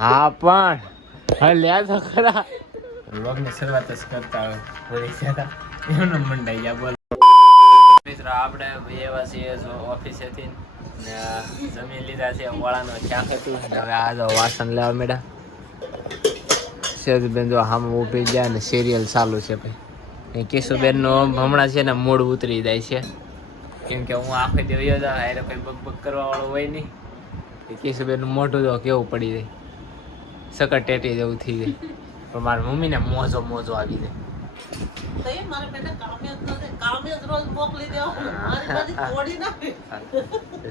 હા પણ હવે લ્યા તો ખરા વ્લોગની શરૂઆત જ કરતા હોય ભૂલી ગયા એમનો મંડાઈ ગયા બોલ મિત્રો આપણે એવા છીએ ઓફિસેથી ને જમીન લીધા છે વાળાનો ક્યાંક હતું હવે આ જો વાસણ લેવા મેળા સેજબેન જો આમ ઊભી ગયા ને સિરિયલ ચાલુ છે ભાઈ કેશુબેનનો હમણાં છે ને મૂડ ઉતરી જાય છે કેમ કે હું આખો દિવસ જાઉં એટલે કોઈ બક કરવા વાળો હોય નહીં કેશુબેનનું મોઢું તો કેવું પડી જાય સકર ટેટી જેવું થઈ જાય પણ મારી મમ્મીને મોજો આવી જાય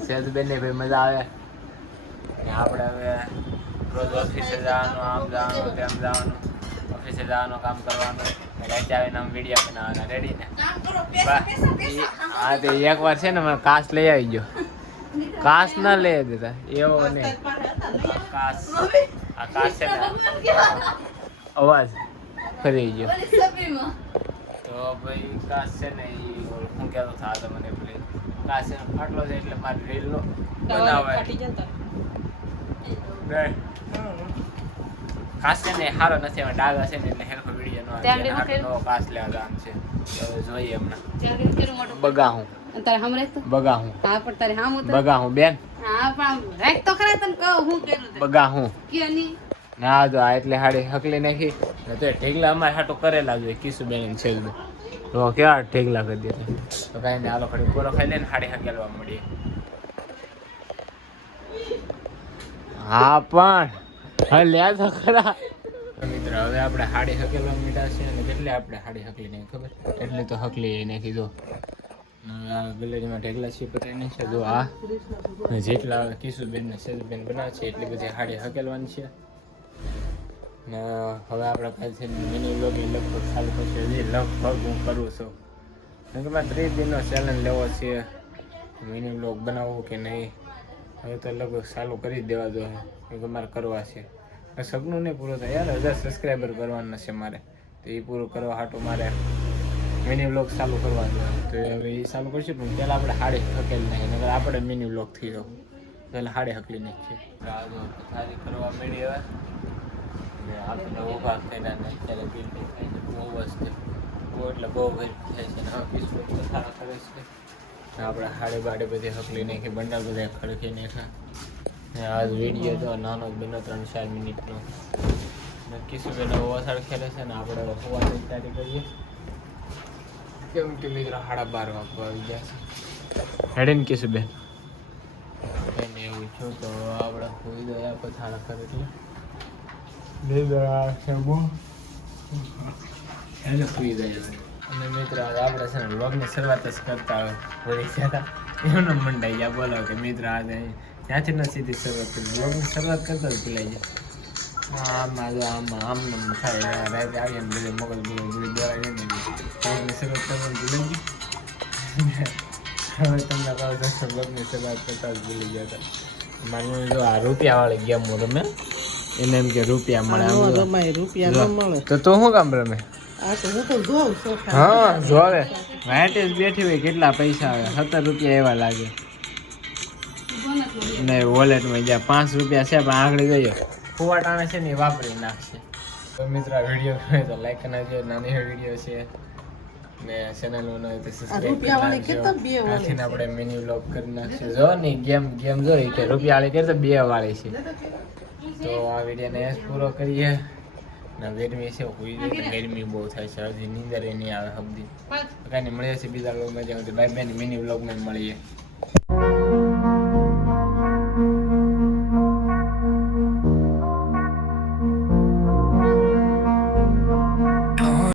સેજબેન ને ભાઈ મજા આવે આપણે હવે રોજ ઓફિસે જવાનું આમ જવાનું તેમ જવાનું ઓફિસે જવાનું કામ કરવાનું રાતે આવીને આમ વિડીયો બનાવવાના રેડી ને હા તો એકવાર છે ને મને કાચ લઈ આવી ગયો કાચ ના લઈ દેતા એવો ને કાચ આ કાચ છે ને અવાજ ફરી ગયો તો ભાઈ કાચ છે ને એ હું કહેતો થા તો મને પેલી કાચ છે ને ફાટલો છે એટલે મારી રીલનો બનાવાય કાચ છે ને સારો નથી હવે ડાઘ હશે ને એટલે હેલ્પ વિડીયો નો નવો કાચ લેવા જવાનું છે હવે જોઈએ હમણાં બગાહું તારે હમ રાખ તો બગાહું હા પણ તારે હામ ઉતર બગાહું બેન હા પણ રાખ તો ખરા તને કહું હું કરું બગાહું કે ની ના જો આ એટલે હાડી હકલી નાખી ને તો ઢેગલા અમારે હાટો કરેલા જોઈએ કિશુબેન ને છેજબેન તો કેવા ઢેગલા કરી દીધા તો કાંઈ નહીં આલો ખડી પૂરો ખાઈ લે ને હાડી હકેલવા મળીએ હા પણ હવે લ્યા તો ખરા મિત્ર હવે આપણે હાડી હકેલવા મીઠા છે અને કેટલી આપણે હાડી હકલી નહીં ખબર એટલી તો હકલી નાખી દો આ ગેલેરીમાં ઢેગલા છે પતાવી નહીં છે જો આ જેટલા કિશુબેન ને સેજબેન બનાવે છે એટલી બધી હાડી હકેલવાની છે ને હવે આપણે પાછી મિની વ્લોગિંગ લગભગ ચાલુ થશે હજી લગભગ હું કરું છું કેમ કે મારે 30 દિનનો ચેલેન્જ લેવો છે મિની વ્લોગ બનાવવું કે નહીં હવે તો લગભગ ચાલુ કરી જ દેવા જોઈએ કેમ કે મારે કરવા છે સપનું નહીં પૂરું થાય યાર 1000 સબસ્ક્રાઈબર કરવાના છે મારે તો એ પૂરું કરવા હાટું મારે મિની વ્લોગ ચાલુ કરવા જોઈએ તો હવે એ ચાલુ કરશે પણ પહેલાં આપણે હાડી હકેલી નાખીએ નકર આપણે મિની વ્લોગ થઈ જાવ પહેલાં હાડી હકલી નાખીએ પથારી કરવા મળી હવે ને આપણે ઊભા કર્યા ને અત્યારે બિલ્ડિંગ થાય છે બહુ જ બહુ એટલે બહુ ભેટ થાય છે ને હવે પીસું પથારા કરે છે આપણે હાડે બાડે બધી હકલી નાખી બંડા બધા ખડકી નાખ્યા આજ વિડીયો તો નાનો જ બન્યો 3-4 મિનિટનો કિશુબેન ઓસાડ ખેલે છે ને આપણે હોવાની તૈયારી કરીએ કેમ કે મિત્રો 12:30 વાગવા આવી ગયા છે હેડે ને કિશુબેન એને એવું છું તો આપણે હોઈ ગયા પથારા કરે એટલે એને સુઈ જાય અને મિત્ર આપણે છે ને વ્લોગની શરૂઆત જ કરતા હોય ભૂલી ગયા એમનો મંડાઈ ગયા બોલો કે મિત્ર આજે ત્યાંથી ન સીધી શરૂઆત કરી વ્લોગની શરૂઆત કરતા જ ભૂલાઈ જાય આમ થાય રાતે આવીએ ને બધે મગજ બધું દોરાઈ ને વ્લોગની શરૂઆત કરવાનું ભૂલાઈ ગયું હવે તમને કહો છો વ્લોગની શરૂઆત કરતા જ ભૂલી ગયા હતા મારી મમ્મી જો આ રૂપિયાવાળી ગેમ રમે એને એમ કે રૂપિયા મળે રૂપિયા ન મળે તો શું કામ રમે હા જોવે વાંટે જ બેઠી હોય કેટલા પૈસા આવે 17 રૂપિયા એવા લાગે નહીં વોલેટમાં જ્યાં 5 રૂપિયા છે પણ આગળ જઈએ ફુવાટાણે છે ને એ વાપરી નાખશે તો મિત્ર વિડીયો ગમે તો લાઈક કરજો નાની વિડીયો છે ને ચેનલનું ન હોય તો સબસ્ક્રાઇબ કરજો આથી આપણે મિની વ્લોગ કરી નાખશે જો ને ગેમ જોઈ કે રૂપિયાવાળી કરી તો 2 વાળી છે તો આ વિડીયોને પૂરો કરીએ ને ગરમી છે કોઈ ગરમી બહુ થાય છે હજી નીંદર નહીં આવે હબદી કાંઈ મળીએ છીએ બીજા વ્લોગમાં જ્યાં બાય બાય મિની વ્લોગમાં મળીએ